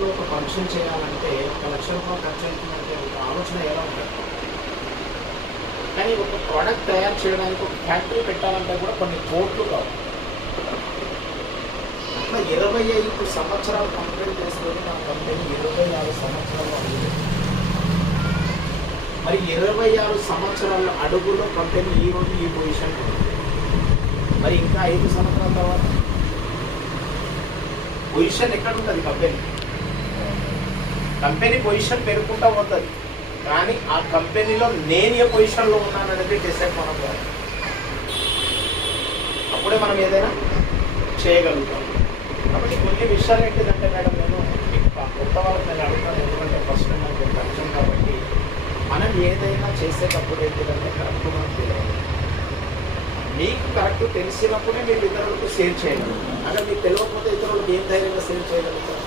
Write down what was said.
ఇంట్లో ఒక ఫంక్షన్ చేయాలంటే ₹1,00,000 ఖర్చు అవుతుందంటే ఒక ఆలోచన ఎలా ఉంటుంది? కానీ ఒక ప్రోడక్ట్ తయారు చేయడానికి ఒక ఫ్యాక్టరీ పెట్టాలంటే కూడా కొన్ని కోట్లు కావాలి. అట్లా 25 సంవత్సరాలు కంప్లీట్ చేసుకొని నా కంపెనీ 26 సంవత్సరాలు అడుగుతుంది. మరి 26 సంవత్సరాల అడుగులో కంపెనీ ఈరోజు ఈ పొజిషన్ ఉంది. మరి ఇంకా 5 సంవత్సరాల తర్వాత పొజిషన్ ఎక్కడ ఉంటుంది? కంపెనీ పొజిషన్ పెరుగుకుంటూ పోతుంది. కానీ ఆ కంపెనీలో నేను ఏ పొజిషన్లో ఉన్నాననేది డిసైడ్ మనం కాదు. అప్పుడే మనం ఏదైనా చేయగలుగుతాం. కాబట్టి కొన్ని విషయాలు ఏంటిదంటే మేడం, నేను కొత్త వాళ్ళకి నేను అడుగుతాను, ఎందుకంటే ఫస్ట్ మనకు పరిచయం కాబట్టి మనం ఏదైనా చేసేటప్పుడు ఏంటిదంటే కరెక్ట్ మనకు తెలియదు. మీకు కరెక్ట్ తెలిసినప్పుడే మీరు ఇతరులకు షేర్ చేయగలరు. అదే మీకు తెలియకపోతే ఇతరులకు ఏం ధైర్యంగా షేర్ చేయగలుగుతారు?